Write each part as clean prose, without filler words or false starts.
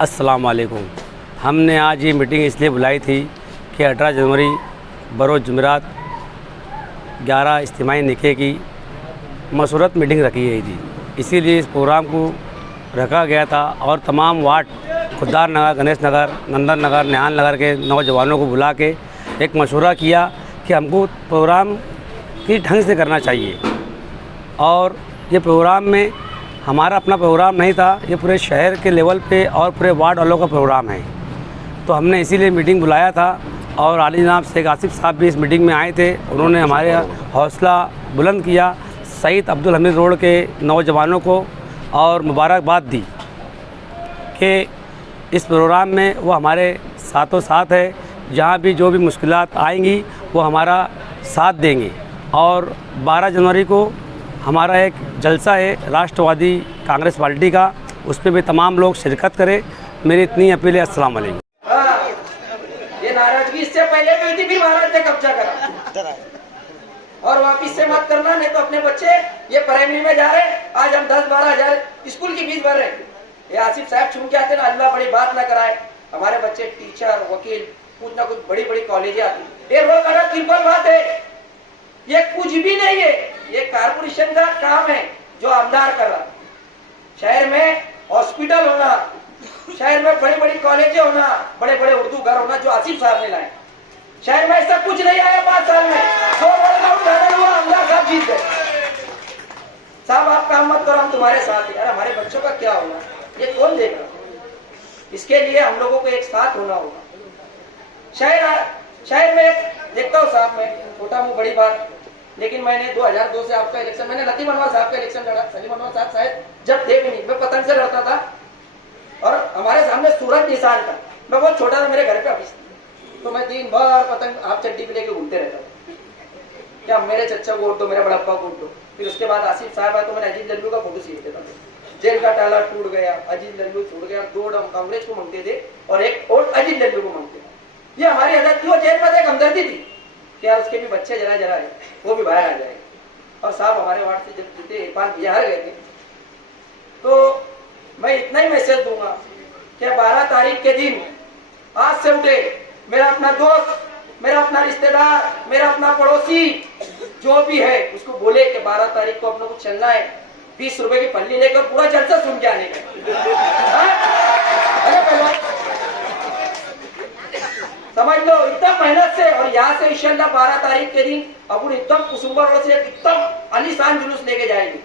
अस्सलाम वालेकुम। हमने आज ये मीटिंग इसलिए बुलाई थी कि 18 जनवरी बरोज़ जुमेरात 11 इज्तिमाई निकाह की मसूरत मीटिंग रखी गई थी, इसीलिए इस प्रोग्राम को रखा गया था और तमाम वार्ड खुद्दार नगर, गणेश नगर, नंदन नगर, निहाल नगर के नौजवानों को बुला के एक मशवरा किया कि हमको प्रोग्राम की ढंग से करना चाहिए। और ये प्रोग्राम में हमारा अपना प्रोग्राम नहीं था, ये पूरे शहर के लेवल पे और पूरे वार्ड वालों का प्रोग्राम है। तो हमने इसीलिए मीटिंग बुलाया था और आली जनाब शेख आसिफ साहब भी इस मीटिंग में आए थे। उन्होंने हमारे हौसला बुलंद किया, सईद अब्दुल हमीद रोड के नौजवानों को और मुबारकबाद दी कि इस प्रोग्राम में वो हमारे साथों साथ है, जहाँ भी जो भी मुश्किलात आएंगी वो हमारा साथ देंगे। और 12 जनवरी को हमारा एक जलसा है राष्ट्रवादी कांग्रेस पार्टी का, उस पर भी तमाम लोग शिरकत करें। मेरी इतनी अपील है। अस्सलाम वालेकुम। ये नाराजगी इससे पहले भी हुई थी, फिर महाराज ने कब्जा करा और वापिस से मत करना, नहीं तो अपने बच्चे ये प्राइमरी में जा रहे हैं। आज हम 10-12 हजार स्कूल की फीस भर रहे हैं। ये आसिफ साहब चुन के आते ना, अल्लाह बड़ी बात ना कराए, हमारे बच्चे टीचर, वकील, कुछ ना कुछ बड़ी बड़ी कॉलेजें आती। ये वो करा ट्रिपल बात है, ये कुछ भी नहीं है, ये कारपोरेशन का काम है जो आमदार कर रहा। शहर में हॉस्पिटल होना, शहर में बड़ी बड़ी कॉलेजें होना, बड़े बड़े उर्दू घर होना, जो आसिफ साहब ने लाए। शहर में ऐसा कुछ नहीं आया 5 साल में। 2 वर्ल्ड कप हुआ, आमदार साहब जीत गए। साहब आप काम मत करो, हम तुम्हारे साथ हैं। यार हमारे बच्चों का क्या होगा, ये कौन देख रहा? इसके लिए हम लोगों को एक साथ होना होगा। शहर में देखता हूँ साहब, मैं छोटा हूँ बड़ी बात, लेकिन मैंने 2002 से आपका इलेक्शन, मैंने लतीफ अनवर साहब का इलेक्शन लड़ा। सलीम अनवर साहब शायद जब थे भी नहीं, मैं पतंग से लड़ता था और हमारे सामने सूरज निशान था। मैं बहुत छोटा था, मेरे घर पे ऑफिस, तो मैं दिन भर पतंग आप चड्डी पे लेके घूमते रहता था। क्या मेरे चच्चा को वोट दो, मेरे बड़प्पा को वोट दो। फिर उसके बाद आसिफ साहब आए तो मैंने अजीत लल्लू का फोटो सीख देता था। जेल का ताला टूट गया, अजीत लल्लू छूट गया, 2 हम कांग्रेस को मांगते थे और एक और अजीत लल्लू को मांगते थे। ये हमारी आदत थी। वो जेल में एक हमदर्दी थी कि यार उसके भी बच्चे जरा जरा है, वो भी बाहर आ जाए। और साहब हमारे वार्ड से जब जीते, इरफान बिहार गए थे, तो मैं इतना ही मैसेज दूंगा कि 12 तारीख के दिन आज से उठे मेरा अपना दोस्त, मेरा अपना रिश्तेदार, मेरा अपना पड़ोसी जो भी है उसको बोले कि 12 तारीख को अपने को चलना है, 20 रुपए की पल्ली लेकर पूरा जलसा सुन के आने का। समझ लो, एकदम मेहनत से। और यहाँ से इंशाल्लाह 12 तारीख के दिन अपन एकदम कुसुम्बर रोड से एकदम आलीशान जुलूस लेके जाएंगे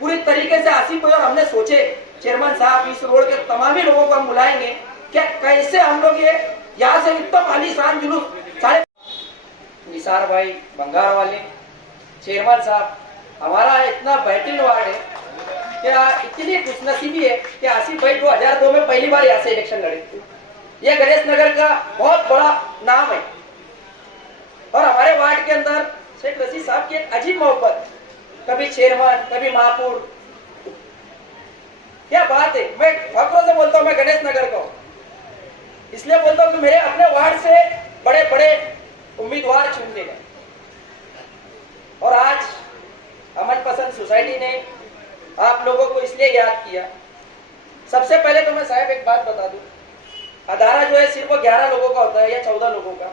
पूरी तरीके से। आसिफ भाई और हमने सोचे चेयरमैन साहब इस रोड के तमाम ही लोगों को हम बुलाएंगे, क्या कैसे हम लोग ये यहाँ से एकदम आलीशान जुलूस सारे निसार भाई बंगार वाले चेयरमैन साहब, हमारा इतना बेहतरीन वार्ड है, क्या इतनी खुशनसीबी है कि आसिफ भाई 2002 में पहली बार यहाँ से इलेक्शन लड़े। ये गणेश नगर का बहुत बड़ा नाम है और हमारे वार्ड के अंदर शेख रशीद साहब की एक अजीब मोहब्बत, कभी चेयरमैन, कभी महापौर। क्या बात है, मैं फखरों से बोलता हूँ मैं गणेश नगर का, इसलिए बोलता हूँ कि मेरे अपने वार्ड से बड़े बड़े उम्मीदवार चुनने गए। और आज अमन पसंद सोसाइटी ने आप लोगों को इसलिए याद किया। सबसे पहले तो मैं साहब एक बात बता दूं, अदारा जो है सिर्फ 11 लोगों का होता है या 14 लोगों का।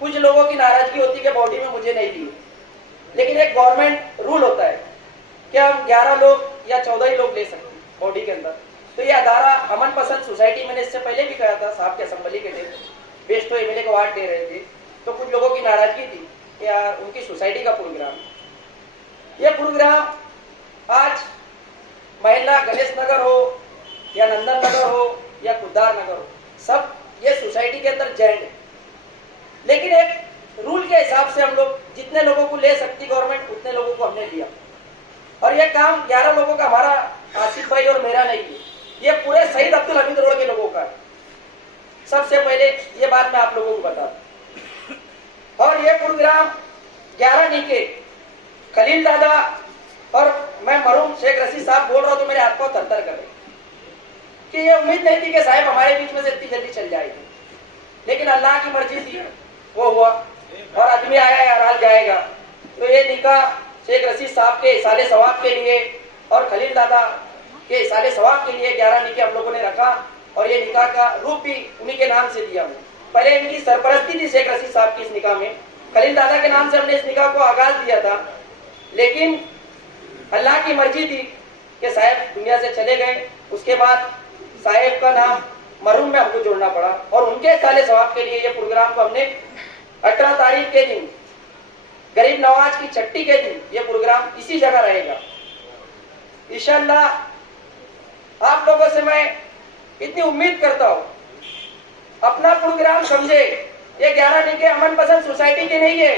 कुछ लोगों की नाराजगी होती है कि बॉडी में मुझे नहीं दी, लेकिन एक गवर्नमेंट रूल होता है कि हम 11 लोग या 14 ही लोग ले सकते हैं बॉडी के अंदर। तो ये अदारा अमन पसंद सोसाइटी, मैंने इससे पहले भी कहा था, साहब के असेंबली के थे, बेस्ट तो एमएलए को वार्ड दे रहे थे, तो कुछ लोगों की नाराजगी थी कि यार उनकी सोसाइटी का प्रोग्राम, ये प्रोग्राम आज महिला गणेश नगर हो या नंदन नगर हो या खुद्दार नगर हो, सब ये सोसाइटी के अंदर जॉइंट है। लेकिन एक रूल के हिसाब से हम लोग जितने लोगों को ले सकती गवर्नमेंट उतने लोगों को हमने लिया। और ये काम 11 लोगों का हमारा आसिफ भाई और मेरा नहीं है, ये पूरे सईद अब्दुल हमीद रोड के लोगों का है। सबसे पहले ये बात मैं आप लोगों को बता दूं। और ये प्रोग्राम 11 निके खलील दादा और मैं मरूम शेख रशीद साहब बोल रहा हूं तो मेरे हाथ को थरथर कर रहे कि ये उम्मीद नहीं थी कि साहब हमारे बीच में से इतनी जल्दी चल जाएगी, लेकिन अल्लाह की मर्जी थी, वो हुआ और आदमी आया यार हाल जाएगा। तो ये निकाह शेख रशीद साहब के इसाले सवाब के लिए और खलील दादा के इसाले सवाब के लिए 11 निके हम लोगों ने रखा और ये निकाह का रूप भी उन्हीं के नाम से दिया हूँ। पहले इनकी सरपरस्ती थी शेख रशीद साहब की इस निकाह में, खलील दादा के नाम से हमने इस निकाह को आगाज दिया था, लेकिन अल्लाह की मर्जी थी कि साहब दुनिया से चले गए। उसके बाद साहब का नाम मरहूम में हमको जोड़ना पड़ा और उनके साले सवाब के लिए ये प्रोग्राम को हमने 18 तारीख के दिन गरीब नवाज की छट्टी के दिन ये प्रोग्राम इसी जगह रहेगा। इंशाअल्लाह आप लोगों से मैं इतनी उम्मीद करता हूँ, अपना प्रोग्राम समझे। ये 11 निके अमन पसंद सोसाइटी के नहीं है।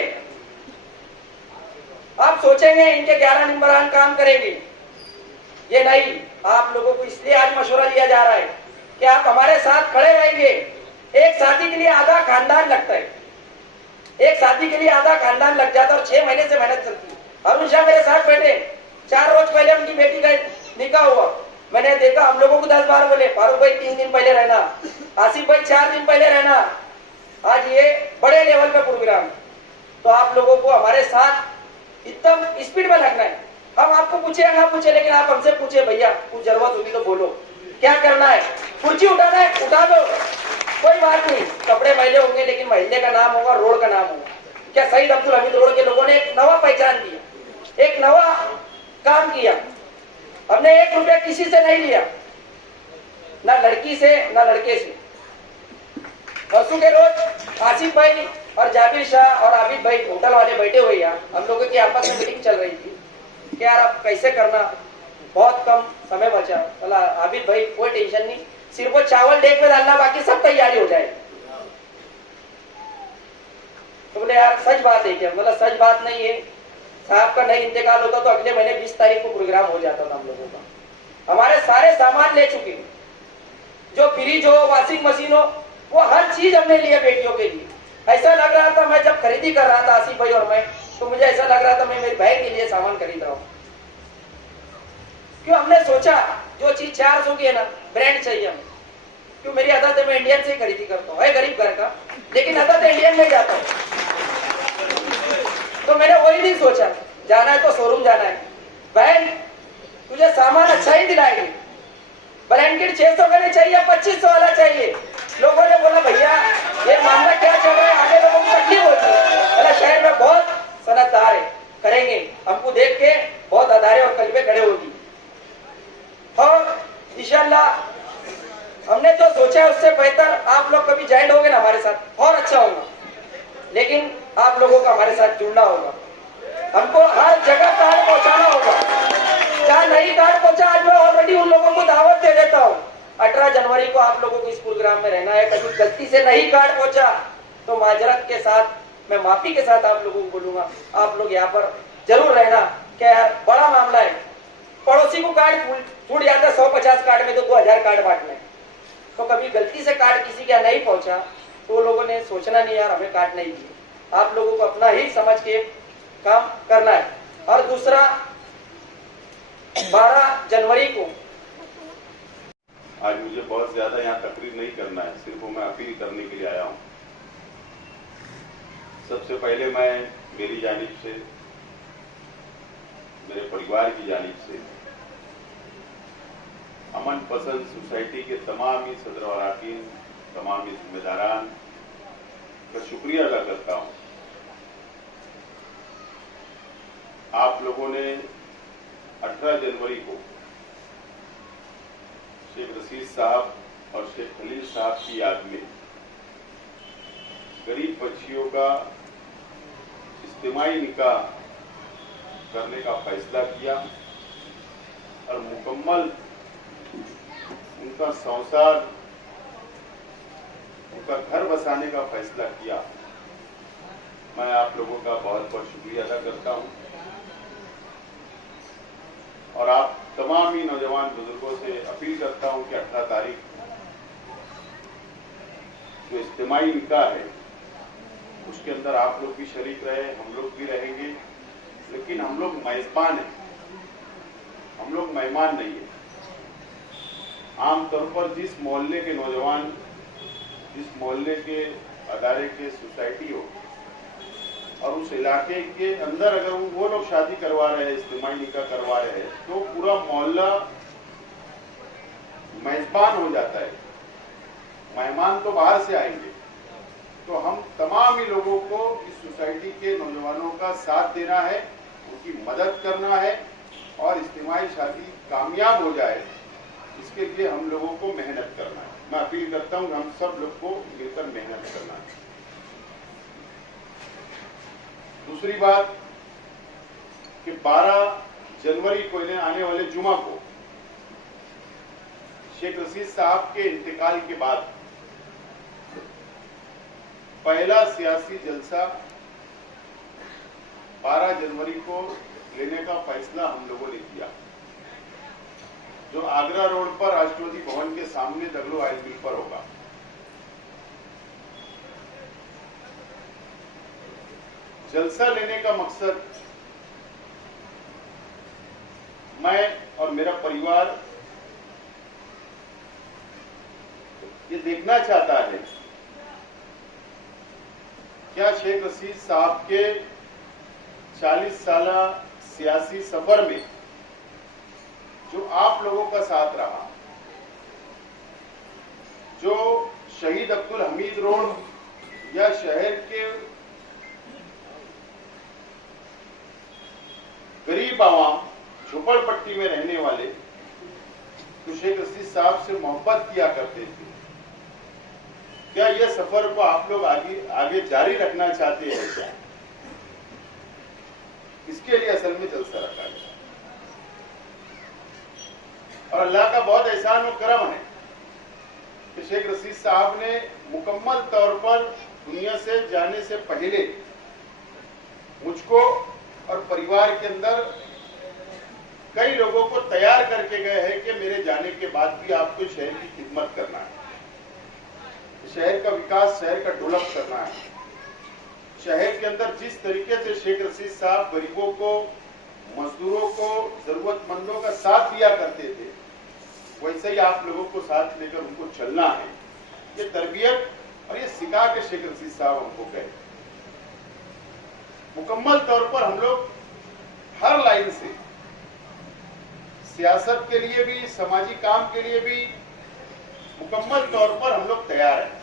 आप सोचेंगे इनके 11 निम्बरान काम करेंगे, ये नहीं। आप लोगों को इसलिए आज मशवरा दिया जा रहा है कि आप हमारे साथ खड़े रहेंगे। एक शादी के लिए आधा खानदान लगता है, एक शादी के लिए आधा खानदान लग जाता है और 6 महीने से मेहनत चलती है। अरुण शाह मेरे साथ बैठे, 4 रोज पहले उनकी बेटी का निकाह हुआ। मैंने देखा, हम लोगों को 10 बार बोले फारूक भाई 3 दिन पहले रहना, आसिफ भाई 4 दिन पहले रहना। आज ये बड़े लेवल पे प्रोग्राम, तो आप लोगों को हमारे साथ एकदम स्पीड में लगना है। हम आपको पूछे या ना पूछे, लेकिन आप हमसे पूछे भैया कुछ जरूरत होगी तो बोलो, क्या करना है, कुर्सी उठाना है उठा दो, कोई बात नहीं। कपड़े मैले होंगे लेकिन महीने का नाम होगा, रोड का नाम होगा। क्या शहीद अब्दुल हमीद रोड के लोगों ने एक नवा पहचान दिया, एक नवा काम किया। हमने 1 रुपया किसी से नहीं लिया, ना लड़की से ना लड़के से। परसों के रोज आसिफ भाई और जाबिर शाह और आबिद भाई होटल वाले बैठे हुए यहाँ, हम लोगों की आपस में मीटिंग चल रही थी कि यार अब कैसे करना, बहुत कम समय बचा। बोला आबिद भाई कोई टेंशन नहीं, सिर्फ वो चावल डेक में डालना, बाकी सब तैयारी हो जाए। तो बोले यार सच बात है क्या? बोला सच बात नहीं है, साहब का नहीं इंतकाल होता तो अगले महीने 20 तारीख को प्रोग्राम हो जाता था हम लोगों का। हमारे सारे सामान ले चुके, जो फ्रिज हो, वॉशिंग मशीन हो, वो हर चीज हमने लिया बेटियों के लिए। ऐसा लग रहा था, मैं जब खरीदी कर रहा था आसिफ भाई और मैं, तो मुझे ऐसा लग रहा था मैं मेरी बहन के लिए सामान खरीद रहा हूँ। क्यों? हमने सोचा जो चीज 400 की है ना, ब्रांड चाहिए हमें। क्यों? मेरी आदत है, मैं इंडियन से ही खरीदी करता हूँ, है गरीब घर का, लेकिन आदत है इंडियन में ही जाता हूँ। तो मैंने वही नहीं सोचा, जाना है तो शोरूम जाना है, बहन तुझे सामान अच्छा ही दिलाएंगे, ब्लैंकेट 600 का नहीं चाहिए, 2500 वाला चाहिए। लोगों ने बोला भैया ये मामला क्या चल रहा है, आगे लोगों को तकलीफ होगी। बोला शहर में बहुत सनतदार है, करेंगे, हमको देख के बहुत अदारे और कल्बे खड़े होगी। और इंशाल्लाह हमने जो सोचा है उससे बेहतर आप लोग कभी ज्वाइन होगे ना हमारे साथ, और अच्छा होगा। लेकिन आप लोगों को हमारे साथ जुड़ना होगा, हमको हर जगह कार्ड पहुंचाना होगा। जहाँ नहीं कार्ड पहुंचा, आज मैं ऑलरेडी उन लोगों को दावत दे देता हूँ, 18 जनवरी को आप लोगों को इस प्रोग्राम में रहना है। कभी गलती से नहीं कार्ड पहुंचा तो माजरत के साथ, मैं माफी के साथ आप लोगों को बोलूंगा, आप लोग यहाँ पर जरूर रहना। क्या यार बड़ा मामला है, पड़ोसी को कार्ड छूट जाता है, 150 कार्ड में तो 2000 कार्ड बांटने। तो कभी गलती से कार्ड किसी का नहीं पहुंचा तो लोगों ने सोचना नहीं यार हमें कार्ड नहीं दिए। आप लोगों को अपना ही समझ के काम करना है। और दूसरा 12 जनवरी को आज मुझे बहुत ज्यादा यहाँ तकरीर नहीं करना है, सिर्फ मैं अपील करने के लिए आया हूँ। सबसे पहले मैं मेरी जानिब से, मेरे परिवार की जानिब से अमन पसंद सोसाइटी के तमाम ही सदर और अरकान, तमाम ही जिम्मेदारान का शुक्रिया अदा करता हूँ। आप लोगों ने 18 जनवरी को शेख रशीद साहब और शेख खलील साहब की याद में गरीब बच्चियों का इज्तिमाई निकाह करने का फैसला किया और मुकम्मल उनका संसार, उनका घर बसाने का फैसला किया। मैं आप लोगों का बहुत बहुत शुक्रिया अदा करता हूं और आप तमाम ही नौजवान बुजुर्गों से अपील करता हूं कि 18 तारीख जो इज्तिमाई निकाह है उसके अंदर आप लोग भी शरीक रहे, हम लोग भी रहेंगे, लेकिन हम लोग मेजबान हैं, हम लोग मेहमान नहीं है। आमतौर पर जिस मोहल्ले के नौजवान, जिस मोहल्ले के अदारे के सोसाइटी हो और उस इलाके के अंदर अगर वो लोग शादी करवा रहे हैं, इज्तिमाई निकाह करवा रहे हैं, तो पूरा मोहल्ला मेजबान हो जाता है। मेहमान तो बाहर से आएंगे, तो हम तमाम ही लोगों को इस सोसाइटी के नौजवानों का साथ देना है, उनकी मदद करना है और इज्तिमाई शादी कामयाब हो जाए, इसके लिए हम लोगों को मेहनत करना है। मैं अपील करता हूं हम सब लोग को मिलकर मेहनत करना है। दूसरी बात कि 12 जनवरी को आने वाले जुमा को शेख रशीद साहब के इंतकाल के बाद पहला सियासी जलसा 12 जनवरी को लेने का फैसला हम लोगों ने किया, जो आगरा रोड पर राष्ट्रपति भवन के सामने दगलो ऑयल मिल पर होगा। जलसा लेने का मकसद मैं और मेरा परिवार ये देखना चाहता है क्या शेख रशीद साहब के 40 साला सियासी सफर में जो आप लोगों का साथ रहा, जो शहीद अब्दुल हमीद रोड या शहर के गरीब आवाम झोपड़पट्टी में रहने वाले तो शेख रशीद साहब से मोहब्बत किया करते थे, क्या यह सफर को आप लोग आगे जारी रखना चाहते हैं क्या? इसके लिए असल में जलसा रखा गया और अल्लाह का बहुत एहसान और करम है कि शेख रशीद साहब ने मुकम्मल तौर पर दुनिया से जाने से पहले मुझको और परिवार के अंदर कई लोगों को तैयार करके गए हैं कि मेरे जाने के बाद भी आपको शहर की खिदमत करना है, शहर का विकास, शहर का डेवलप करना है। शहर के अंदर जिस तरीके से शेख रशीद साहब गरीबों को, मजदूरों को, जरूरतमंदों का साथ दिया करते थे, वैसे ही आप लोगों को साथ लेकर उनको चलना है। ये तरबियत और ये सिखा के शेख रशीद साहब हमको गए। मुकम्मल तौर पर हम लोग हर लाइन से, सियासत के लिए भी, समाजी काम के लिए भी मुकम्मल तौर पर हम लोग तैयार हैं।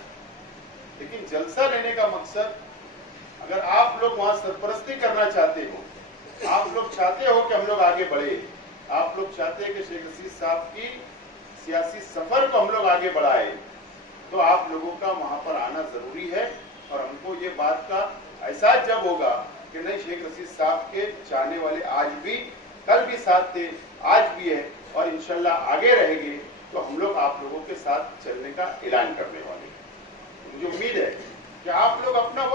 लेकिन जलसा लेने का मकसद, अगर आप लोग वहां सरपरस्ती करना चाहते हो, आप लोग चाहते हो कि हम लोग आगे बढ़े, आप लोग चाहते हैं कि शेख रशीद साहब की सियासी सफर को हम लोग आगे बढ़ाए, तो आप लोगों का वहां पर आना जरूरी है। और हमको ये बात का एहसास जब होगा कि नहीं, शेख रशीद साहब के चाहने वाले आज भी, कल भी साथ थे, आज भी है और इंशाल्लाह आगे रहेंगे, तो हम लोग आप लोगों के साथ चलने का ऐलान करने वाले हैं। मुझे उम्मीद है कि आप लोग अपना